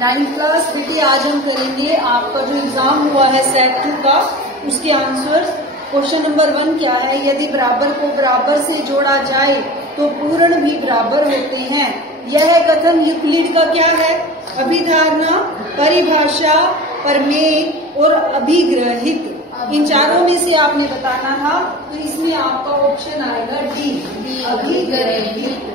9th class बेटी, आज हम करेंगे आपका जो एग्जाम हुआ है सेट 2 का, उसके आंसर्स। क्वेश्चन नंबर 1 क्या है? यदि बराबर को बराबर से जोड़ा जाए तो पूर्ण भी बराबर होते हैं। यह कथन यूक्लिड का क्या है? अभिधारणा, परिभाषा, प्रमेय और अभिग्रहित। इन चारों में से आपने बताना था, तो इसमें आपका ऑप्शन आएगा डी, अभिग्रहित।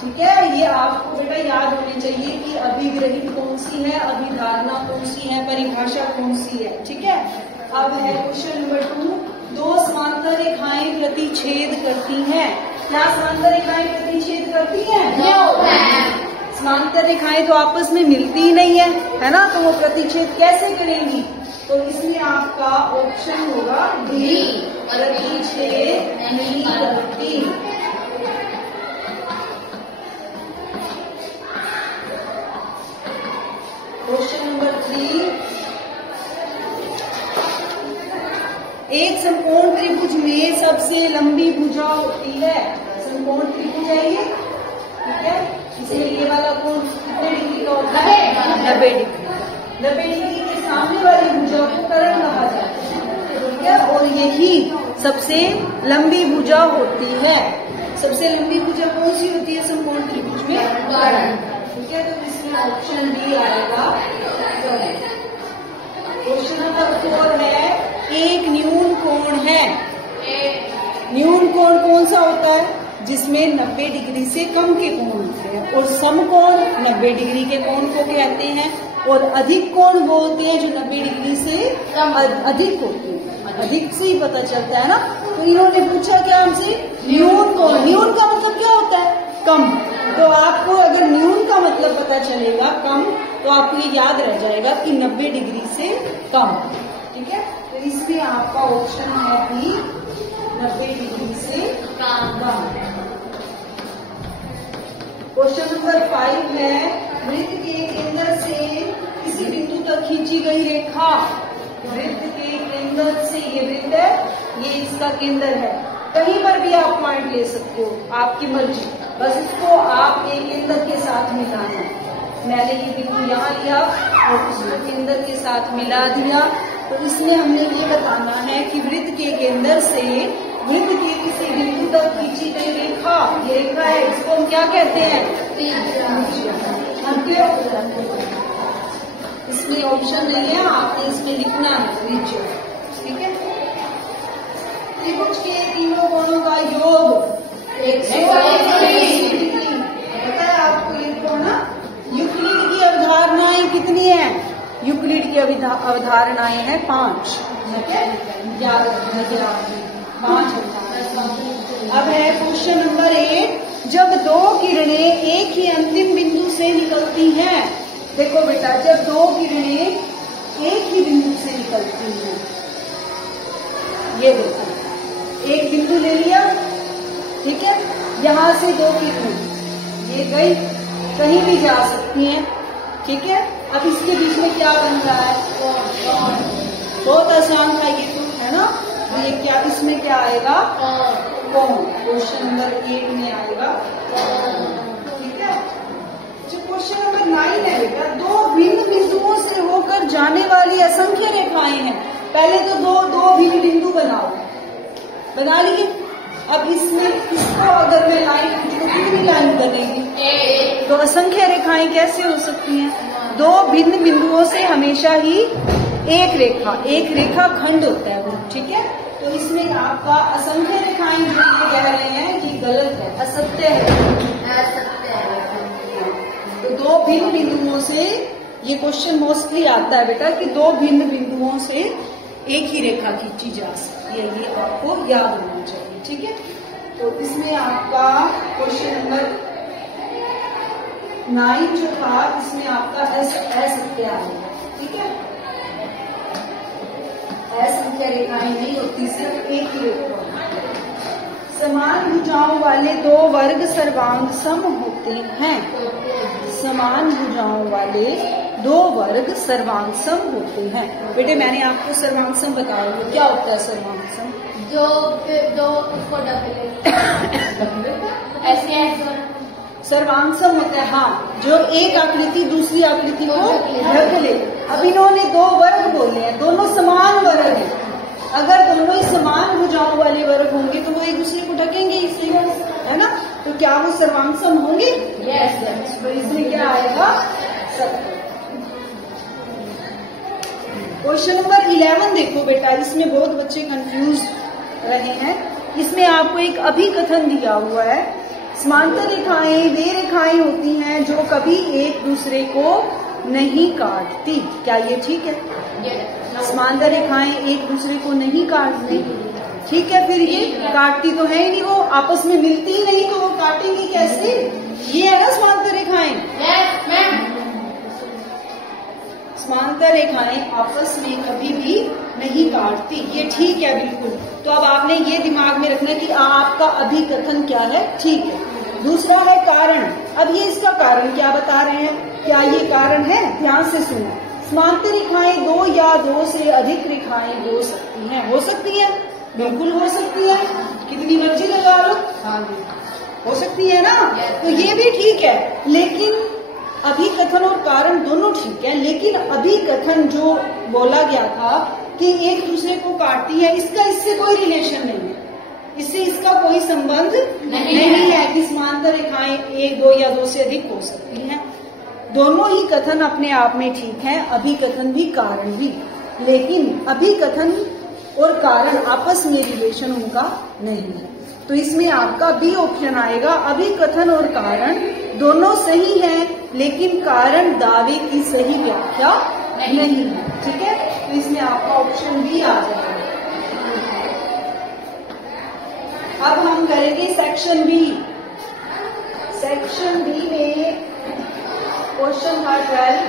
ठीक है, ये आपको बेटा याद होनी चाहिए कि अभिग्रहित कौन सी है, अभिधारणा कौन सी है, परिभाषा कौन सी है। ठीक है, अब है क्वेश्चन नंबर 2। दो समांतर रेखाएं प्रतिच्छेद करती हैं। क्या समांतर रेखाएं प्रतिच्छेद करती हैं? समांतर रेखाएं तो आपस में मिलती ही नहीं है ना, तो वो प्रतिच्छेद कैसे करेंगी? तो इसमें आपका ऑप्शन होगा डी, प्रतिच्छेद नहीं करती। क्वेश्चन नंबर 3, एक समकोण त्रिभुज में सबसे लंबी भुजा होती है। समकोण त्रिभुज है ये, ठीक है। इसमें ये वाला कोण कितने डिग्री का होता है? 90 डिग्री। 90 डिग्री के सामने वाली भुजा को कर्ण कहा जाता है, ठीक है। और यही सबसे लंबी भुजा होती है। सबसे लंबी भुजा कौन सी होती है समकोण त्रिभुज में? कर्ण, ठीक है। तो इसमें ऑप्शन डी आएगा। क्वेश्चन नंबर 4 है, एक न्यून कोण है। न्यून कोण कौन सा होता है? जिसमें 90 डिग्री से कम के कोण होते हैं। और समकोण 90 डिग्री के कोण को कहते हैं। और अधिक कोण बोलते हैं जो 90 डिग्री से अधिक होते हैं। अधिक से ही पता चलता है ना। तो इन्होंने पूछा क्या हमसे? न्यून कोण। न्यून का मतलब क्या होता है? कम। तो आपको अगर न्यून का मतलब पता चलेगा कम, तो आपको ये याद रह जाएगा कि 90 डिग्री से कम। ठीक है, तो इसमें आपका ऑप्शन है भी 90 डिग्री से कम। क्वेश्चन नंबर 5 है, वृत्त के केंद्र से किसी बिंदु तक खींची गई रेखा। वृत्त के केंद्र से, ये वृत्त है, ये इसका केंद्र है। कहीं पर भी आप पॉइंट ले सकते हो, आपकी मर्जी। बस इसको आप एक केंद्र के साथ मिलाना। मैंने ये बिंदु यहाँ लिया और उसको केंद्र के साथ मिला दिया। तो इसमें हमने ये बताना है कि वृत्त के केंद्र से वृत्त के किसी बिंदु तक खींची गई रेखा, ये रेखा है, इसको हम क्या कहते हैं? इसमें ऑप्शन नहीं है, आपने इसमें लिखना है त्रिज्या। ठीक है, त्रिभुज के तीनों कोणों का योग 180 डिग्री। पता है आपको ये कोण? यूक्लिड की अवधारणाएं कितनी है? यूक्लिड की अवधारणाएं हैं 5। याद रखना जरा, 5। अब है क्वेश्चन नंबर 8, जब दो किरणें एक ही अंतिम बिंदु से निकलती हैं। देखो बेटा, जब दो किरणें एक ही बिंदु से निकलती हैं, ये देखो एक बिंदु ले लिया, ठीक है। यहाँ से दो किरणें ये गई, कहीं भी जा सकती हैं, ठीक है। अब इसके बीच में क्या बन रहा है? बहुत आसान था ये तो, है ना। ये क्या, इसमें क्या आएगा? कोण। क्वेश्चन नंबर 8 में आएगा, ठीक है। जो क्वेश्चन नंबर 9 है बेटा, दो भिन्न बिंदुओं से होकर जाने वाली असंख्य रेखाएं हैं। पहले तो दो भिन्न बिंदु बनाओ, बना लिए। अब इसमें इसको अगर मैं लाइन तो कितनी लाइन बनेगी? तो असंख्य रेखाएं कैसे हो सकती हैं? दो भिन्न बिंदुओं से हमेशा ही एक रेखा खंड होता है वो, ठीक है। तो इसमें आपका असंख्य रेखाएं जो ये कह रहे हैं ये गलत है, असत्य है। तो दो भिन्न बिंदुओं से, ये क्वेश्चन मोस्टली आता है बेटा कि दो भिन्न बिंदुओं से एक ही रेखा खींची जा सकती है, ये आपको याद होना चाहिए, ठीक है। तो इसमें आपका क्वेश्चन नंबर 9 जो था, इसमें आपका असत्य आएगा, ठीक है। असंख्य रेखाएं नहीं होती, सिर्फ एक ही रेखा। समान भुजाओं वाले दो वर्ग सर्वांग सम होते हैं। समान भुजाओं वाले दो वर्ग सर्वांग सम होते हैं। बेटे मैंने आपको सर्वांग सम बताया, क्या होता है सर्वांग सम? जो दो उसको डबल ऐसे सर्वांशम होता है, हाँ, जो एक आकृति दूसरी आकृति को ढक ले। अब इन्होंने दो वर्ग बोले हैं, दोनों समान वर्ग हैं। अगर दोनों ही समान भुजाओं वाले वर्ग होंगे तो वो एक दूसरे को ढकेंगे इसे, है ना? तो क्या वो सर्वांशम होंगे? यस। तो इसमें क्या आएगा? सत्य। क्वेश्चन नंबर 11 देखो बेटा, इसमें बहुत बच्चे कंफ्यूज रहे हैं। इसमें आपको एक अभिकथन दिया हुआ है, समांतर रेखाएं वे रेखाएं होती हैं जो कभी एक दूसरे को नहीं काटती। क्या ये ठीक है? समांतर रेखाएं एक दूसरे को नहीं काटती, ठीक है। फिर ये काटती तो है ही नहीं, वो आपस में मिलती ही नहीं, तो वो काटेंगी कैसे? ये है ना समांतर रेखाएं। समांतर रेखाएं आपस में कभी भी नहीं काटती, ये ठीक है बिल्कुल। तो अब आपने ये दिमाग में रखना कि आपका अभिकथन क्या है, ठीक है। दूसरा है कारण। अब ये इसका कारण क्या बता रहे हैं, क्या ये कारण है? ध्यान से सुनो। समांतर रेखाएं दो या दो से अधिक रेखाएं हो सकती हैं। हो सकती है, बिल्कुल हो सकती है, कितनी मर्जी लगा लो, हो सकती है ना। तो ये भी ठीक है, लेकिन अभिकथन और कारण दोनों ठीक है, लेकिन अभिकथन जो बोला गया था कि एक दूसरे को काटती है, इसका इससे कोई रिलेशन नहीं है, इससे इसका कोई संबंध नहीं है कि समांतर रेखाएं एक दो या दो से अधिक हो सकती हैं। दोनों ही कथन अपने आप में ठीक है, अभिकथन भी कारण भी, लेकिन अभिकथन और कारण आपस में रिलेशन उनका नहीं है। तो इसमें आपका बी ऑप्शन आएगा, अभिकथन और कारण दोनों सही हैं, लेकिन कारण दावे की सही व्याख्या नहीं है, ठीक है। तो इसमें आपका ऑप्शन बी आ जाएगा। अब हम करेंगे सेक्शन बी। सेक्शन बी में क्वेश्चन था 12।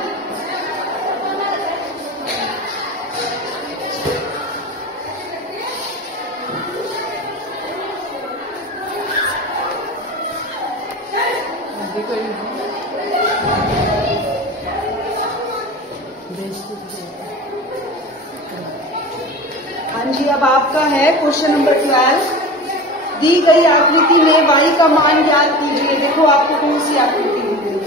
हाँ जी, अब आपका है क्वेश्चन नंबर 12। दी गई आकृति में y का मान ज्ञात कीजिए। देखो आपको कौन सी आकृति दी गई है,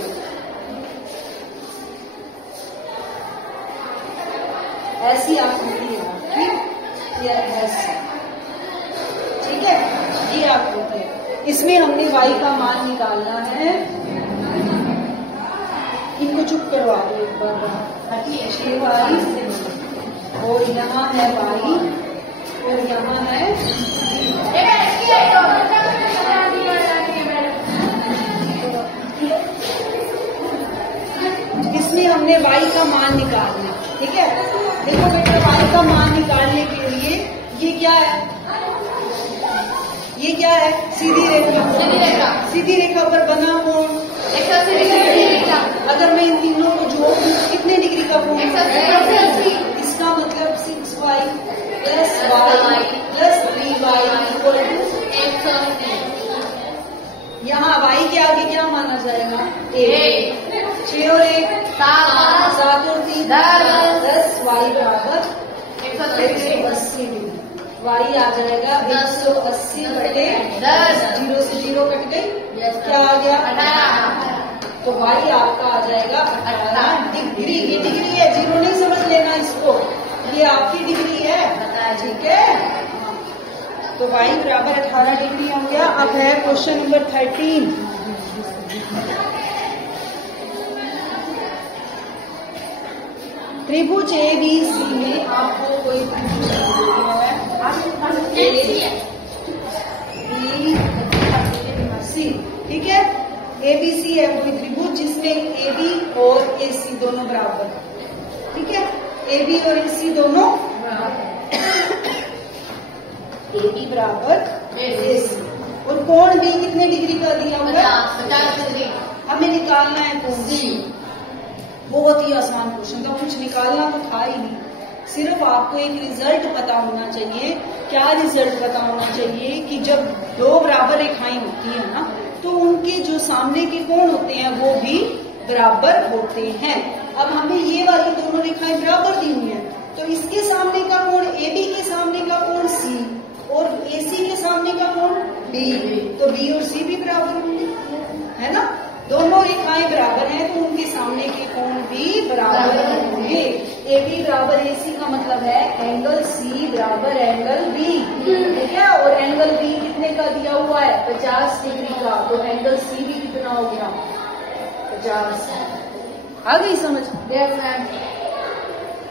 ऐसी आकृति है आपकी, या ऐसी, ठीक है। ये आकृति है, इसमें हमने y का मान निकालना है। इनको चुप करवा दो एक बार, हटिए। y और यहाँ है y और यहाँ है, इसमें हमने y का मान निकालना, ठीक है। देखो बेटा, y का मान निकालने के लिए ये क्या है, ये क्या है? सीधी रेखा। सीधी रेखा पर बना कोण, अगर मैं इन तीनों को जोड़ दूं कितने डिग्री का कोण? इसका मतलब 6y plus y plus 3y equal to 180। यहाँ y के आगे क्या माना जाएगा? 1। 6 और 1 7 और 3 10। y बराबर 180 डिग्री। y आ जाएगा 180 बटे 10। 0 से 0 कट गई, क्या आ गया? 18। तो y आपका आ जाएगा 18 डिग्री। ये डिग्री है, 0 नहीं समझ लेना इसको, ये आपकी डिग्री है, ठीक है। तो y बराबर 18 डिग्री हो गया। अब है क्वेश्चन नंबर 13। त्रिभुज ABC में आपको कोई त्रिभुज है, ABC, ठीक है। ABC है कोई त्रिभुज जिसमें AB और AC दोनों बराबर, ठीक है। AB और AC दोनों AB बराबर AC, और कोण भी कितने डिग्री का दिया हुआ है? 50 डिग्री। हमें निकालना है कोण C। बहुत ही आसान क्वेश्चन था, कुछ निकालना तो था ही नहीं, सिर्फ आपको एक रिजल्ट पता होना चाहिए। क्या रिजल्ट पता होना चाहिए कि जब दो बराबर रेखाएं होती है ना, तो उनके जो सामने के कोण होते हैं वो भी बराबर होते हैं। अब हमें ये वाली दोनों रेखाएं बराबर दी हुई है, तो इसके सामने का कोण AB के सामने का कोण C और AC के सामने का कोण B, तो B और C भी बराबर होंगे, है ना। दोनों रेखाएं बराबर हैं तो उनके सामने के कोण भी बराबर होंगे। ए बी बराबर ए सी का मतलब है एंगल सी बराबर एंगल बी, ठीक है। और एंगल बी कितने का दिया हुआ है 50 डिग्री का, तो एंगल सी भी कितना हो गया 50। आ गई समझ?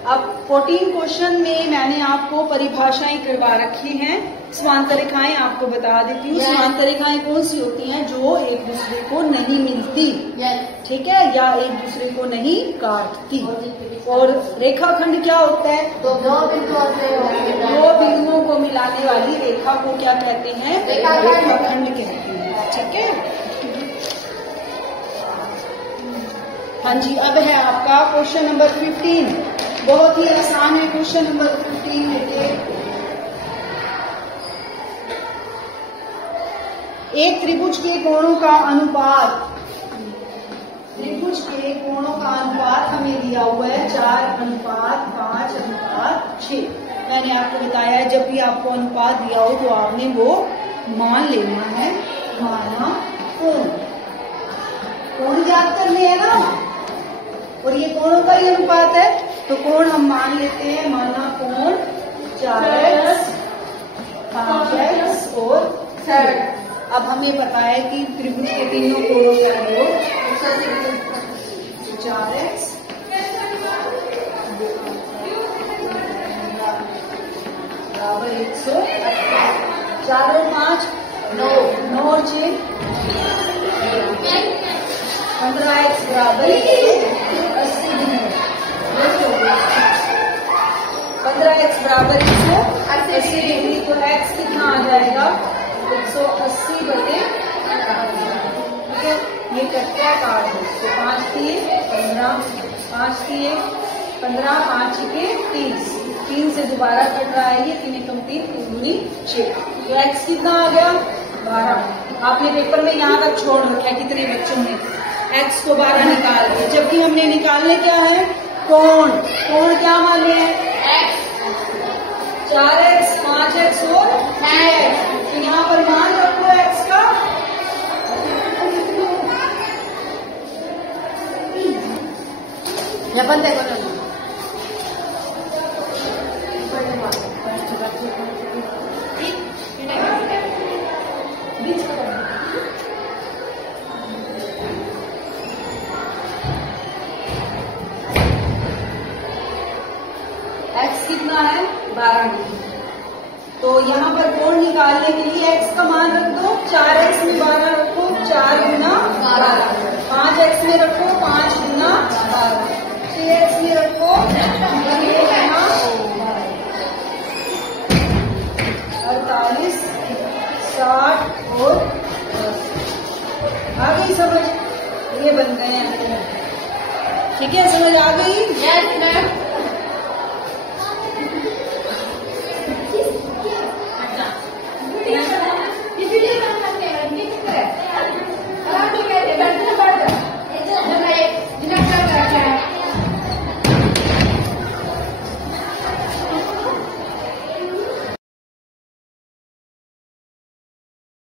अब 14 क्वेश्चन में मैंने आपको परिभाषाएं करवा रखी हैं। समांतर रेखाएं आपको बता देती हूँ। समांतर रेखाएं कौन सी होती हैं? जो एक दूसरे को नहीं मिलती, ठीक है, या एक दूसरे को नहीं काटती। और रेखाखंड क्या होता है? दो बिंदुओं को मिलाने वाली रेखा को क्या कहते हैं? रेखाखंड कहते हैं, ठीक है। हाँ जी, अब है आपका क्वेश्चन नंबर 15। बहुत ही आसान है क्वेश्चन नंबर 15 लेके। एक त्रिभुज के कोणों का अनुपात, त्रिभुज के कोणों का अनुपात हमें दिया हुआ है 4:5:6। मैंने आपको बताया है जब भी आपको अनुपात दिया हो तो आपने वो मान लेना है। माना कोण याद करने है ना, और ये कोणों का ही अनुपात है तो कोण हम मान लेते हैं। माना कोण 4x, 5x और 6। अब हमें पता है कि त्रिभुज के तीनों कोणों का योग 4x बराबर 180, 4 और 5 9 और 6 15x बराबर 80 डिग्री। 15x बराबर 180 डिग्री, तो x कितना आ जाएगा 180 बटे, ठीक है। ये करता है काट, तो 5 दिए 15, 5 दिए 15, 5 के 30, 3 से दोबारा कट रहा है ये 3 एकम 3, 3 6, तो x कितना आ गया 12। आपने पेपर में यहाँ तक छोड़ रखा है कितने बच्चों ने x को 12 निकाल दिया, जबकि हमने निकालने क्या है कोण। कोण क्या माने हैं 4x, 5x और 6x, तो यहाँ पर मान रखो x का। या बंद है x कितना है 12 डिग्री। तो यहाँ पर कोण निकालने के लिए x का मान रख दो, 4x में 12 रखो 4 गुना 12, 5x में रखो 5 गुना 12, 6x में रखो 48, 60 और 80। आ गई समझ? ये बन गए हैं, ठीक है, समझ आ गई? Yes ma'am.